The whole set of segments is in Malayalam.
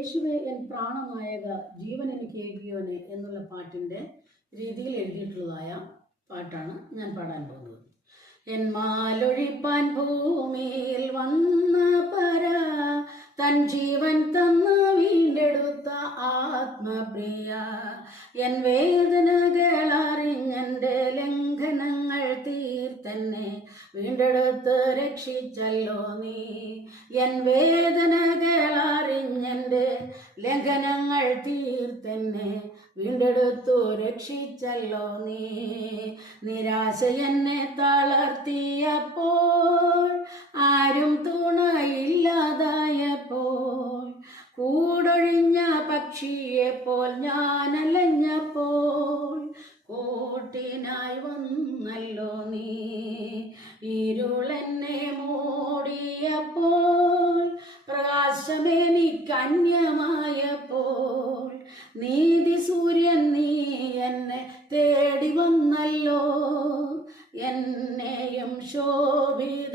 യേശുവെ എൻ പ്രാണനായക ജീവൻ എനിക്ക് ഏകിയോനെ എന്നുള്ള പാട്ടിൻ്റെ രീതിയിൽ എഴുതിയിട്ടുള്ളതായ പാട്ടാണ് ഞാൻ പാടാൻ പോകുന്നത്. എൻ മാലൊഴിപ്പാൻ ഭൂമിയിൽ വന്ന പരാ തൻ ജീവൻ തന്ന് വീണ്ടെടുത്ത ആത്മപ്രിയ എൻ വേദനകളറിഞ്ഞെൻ്റെ ലംഘനങ്ങൾ തീർത്തന്നെ വീണ്ടെടുത്ത് രക്ഷിച്ചല്ലോ നീ. എൻ വേദനകളറിഞ്ഞെൻ്റെ ലംഘനങ്ങൾ തീർത്തന്നെ വീണ്ടെടുത്തു രക്ഷിച്ചല്ലോ നീ. നിരാശ എന്നെ തളർത്തിയപ്പോൾ ആരും തുണയില്ലാതായപ്പോൾ കൂടൊഴിഞ്ഞ പക്ഷിയെപ്പോൾ ഞാനലഞ്ഞപ്പോൾ കൂട്ടിനായി വന്നല്ലോ നീ. ഇരുളെന്നെ മൂടിയപ്പോൾ പ്രകാശമെനിക്കന്യമായപ്പോൾ നീതി സൂര്യൻ നീ എന്നെ തേടി വന്നല്ലോ. എന്നെയും ശോഭിതയാക്കിയല്ലോ.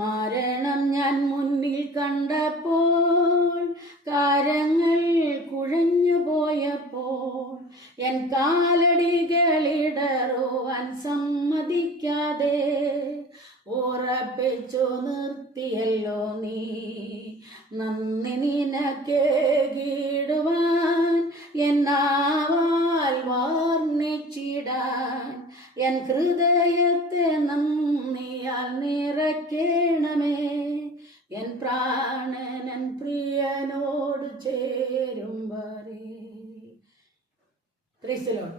മരണം ഞാൻ മുന്നിൽ കണ്ടപ്പോൾ കാര്യങ്ങൾ കുഴഞ്ഞു പോയപ്പോൾ എൻ കാലടികളിടറുവാൻ സമ്മതിക്കാതെ ഉറപ്പിച്ചു നിർത്തിയല്ലോ നീ. നന്ദി നിനക്കേകിടുവാൻ എന്നാവാൽ വർണ്ണിച്ചിടാൻ എൻ ഹൃദയത്തെ നന്ദിയാൽ നിറയ്ക്കണമേ. എൻ പ്രാണനൻ പ്രിയനോട് ചേരും വരെ. ക്രിസ്തുവിനോട്